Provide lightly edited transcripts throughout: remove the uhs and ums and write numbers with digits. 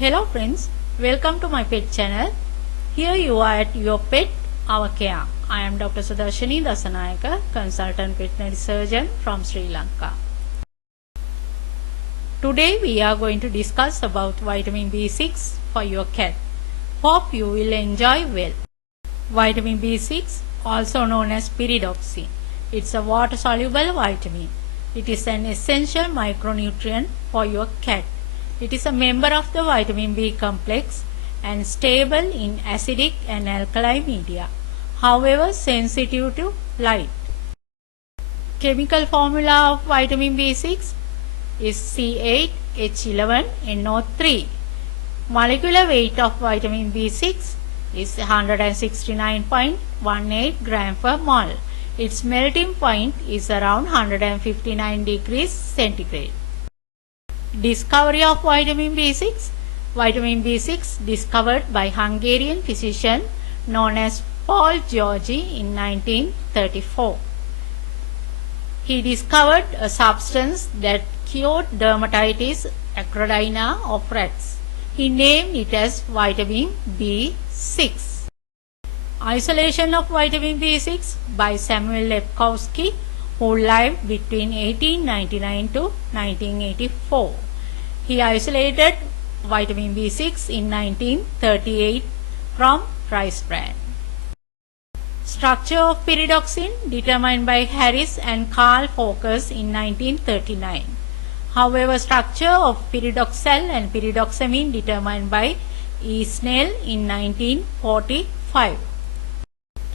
Hello friends, welcome to my pet channel. Here you are at your pet, our care. I am Dr. Sudarshini Dasanayaka, consultant veterinary surgeon from Sri Lanka. Today we are going to discuss about vitamin B6 for your cat. Hope you will enjoy well. Vitamin B6, also known as pyridoxine. It's a water-soluble vitamin. It is an essential micronutrient for your cat. It is a member of the vitamin B complex and stable in acidic and alkali media, however sensitive to light. Chemical formula of vitamin B6 is C8H11NO3. Molecular weight of vitamin B6 is 169.18 gram per mole. Its melting point is around 159 degrees centigrade. Discovery of vitamin B6. Vitamin B6 discovered by Hungarian physician known as Paul Georgi in 1934. He discovered a substance that cured dermatitis acrodina of rats. He named it as vitamin B6. Isolation of vitamin B6 by Samuel Lepkowski, who lived between 1899 to 1984. He isolated vitamin B6 in 1938 from rice bran. Structure of pyridoxine determined by Harris and Carl Focus in 1939. However, structure of pyridoxal and pyridoxamine determined by E. Snell in 1945.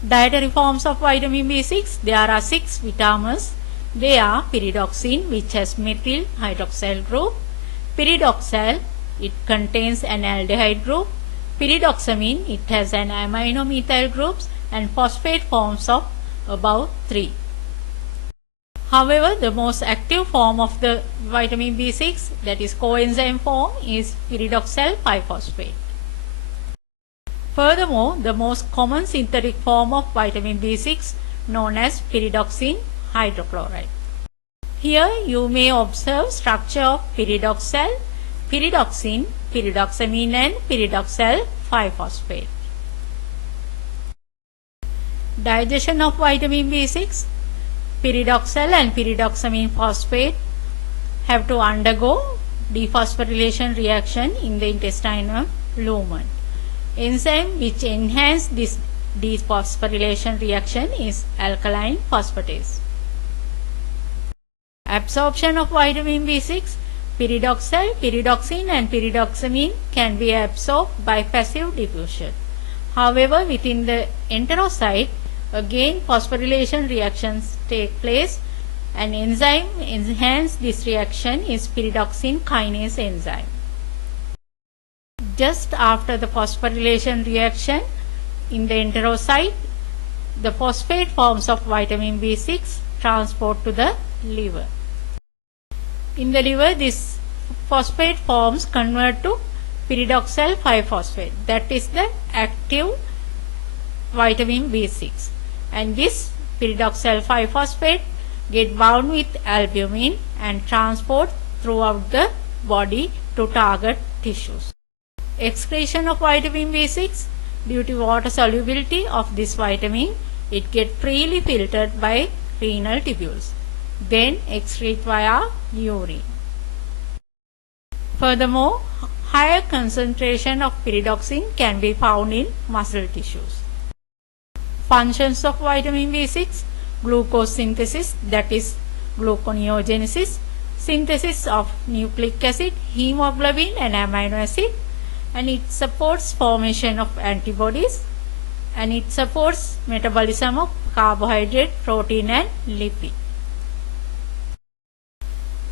Dietary forms of vitamin B6. There are 6 vitamins. They are pyridoxine, which has methyl hydroxyl group. Pyridoxal, it contains an aldehyde group. Pyridoxamine, it has an amino-methyl groups and phosphate forms of above 3. However, the most active form of the vitamin B6, that is coenzyme form, is pyridoxal 5-phosphate. Furthermore, the most common synthetic form of vitamin B6 known as pyridoxine hydrochloride. Here you may observe structure of pyridoxal, pyridoxine, pyridoxamine and pyridoxal 5-phosphate. Digestion of vitamin B6. Pyridoxal and pyridoxamine phosphate have to undergo dephosphorylation reaction in the intestinal lumen. Enzyme which enhance this dephosphorylation reaction is alkaline phosphatase. Absorption of vitamin B6. Pyridoxal, pyridoxine and pyridoxamine can be absorbed by passive diffusion. However, within the enterocyte, again phosphorylation reactions take place. An enzyme enhance this reaction is pyridoxine kinase enzyme. Just after the phosphorylation reaction in the enterocyte, the phosphate forms of vitamin B6 transport to the liver. In the liver, this phosphate forms convert to pyridoxal 5-phosphate, that is the active vitamin B6, and this pyridoxal 5-phosphate get bound with albumin and transport throughout the body to target tissues. Excretion of vitamin B6. Due to water solubility of this vitamin, it gets freely filtered by renal tubules, then excrete via urine. Furthermore, higher concentration of pyridoxine can be found in muscle tissues. Functions of vitamin B6. Glucose synthesis, that is gluconeogenesis, synthesis of nucleic acid, hemoglobin and amino acid, and it supports formation of antibodies, and it supports metabolism of carbohydrate, protein and lipid.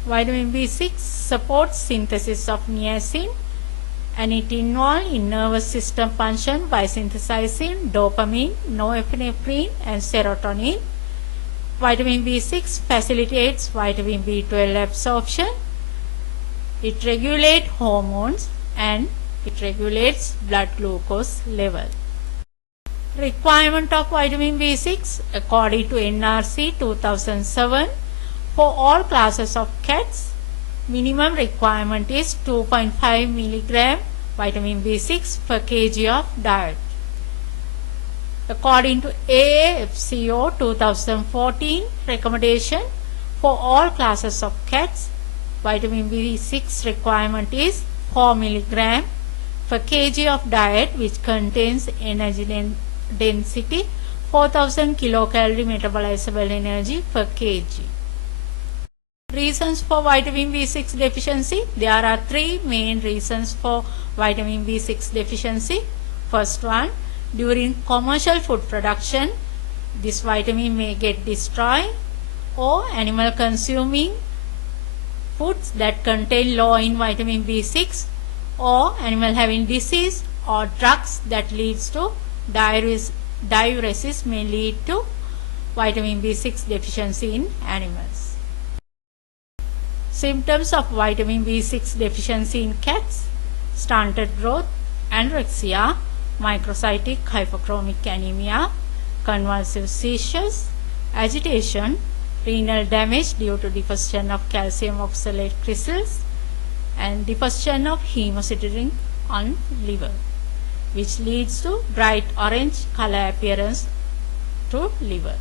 Vitamin B6 supports synthesis of niacin, and it involved in nervous system function by synthesizing dopamine, norepinephrine and serotonin. Vitamin B6 facilitates vitamin B12 absorption. It regulates hormones and it regulates blood glucose level. Requirement of vitamin B6 according to NRC 2007 for all classes of cats, minimum requirement is 2.5 milligram vitamin B6 per kg of diet. According to AAFCO 2014 recommendation for all classes of cats, vitamin B6 requirement is 4 mg per kg of diet, which contains energy density 4000 kilocalorie metabolizable energy per kg. Reasons for vitamin B6 deficiency. There are three main reasons for vitamin B6 deficiency. First one, during commercial food production, this vitamin may get destroyed, or animal consuming foods that contain low in vitamin B6, or animal having disease or drugs that leads to diuresis may lead to vitamin B6 deficiency in animals. Symptoms of vitamin B6 deficiency in cats: stunted growth, anorexia, microcytic hypochromic anemia, convulsive seizures, agitation, renal damage due to deposition of calcium oxalate crystals, and deposition of hemosiderin on liver, which leads to bright orange color appearance to liver.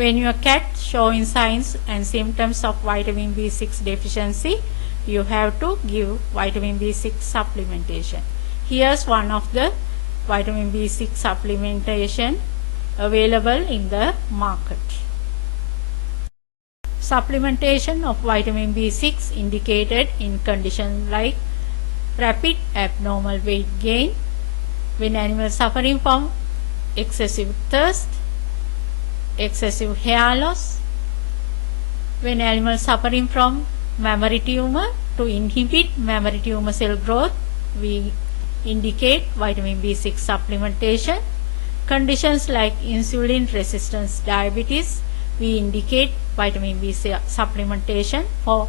When your cat showing signs and symptoms of vitamin B6 deficiency, you have to give vitamin B6 supplementation. Here's one of the vitamin B6 supplementation available in the market. Supplementation of vitamin B6 indicated in conditions like rapid abnormal weight gain, when animals suffering from excessive thirst, excessive hair loss, when animals suffering from mammary tumor. To inhibit mammary tumor cell growth, we indicate vitamin B6 supplementation. Conditions like insulin resistance diabetes, we indicate vitamin B6 supplementation for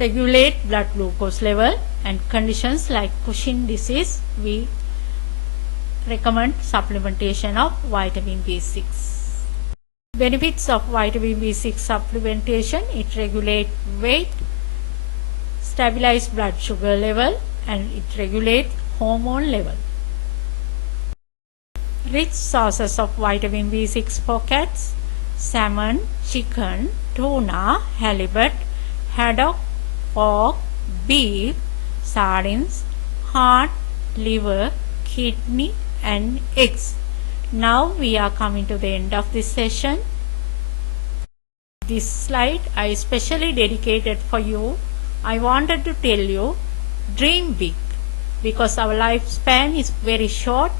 regulate blood glucose level, and conditions like Cushing disease, we recommend supplementation of vitamin B6. Benefits of vitamin B6 supplementation: it regulates weight, stabilize blood sugar level, and it regulates hormone level. Rich sources of vitamin B6 for cats: salmon, chicken, tuna, halibut, haddock, pork, beef, sardines, heart, liver, kidney, and eggs. Now we are coming to the end of this session. This slide I specially dedicated for you. I wanted to tell you, dream big, because our lifespan is very short.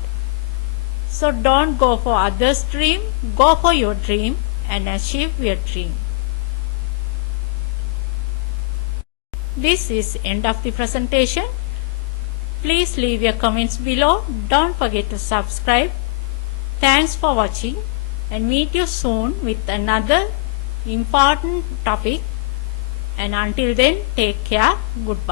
So don't go for others' dream, go for your dream and achieve your dream. This is end of the presentation. Please leave your comments below. Don't forget to subscribe. Thanks for watching, and meet you soon with another important topic. And until then, take care. Goodbye.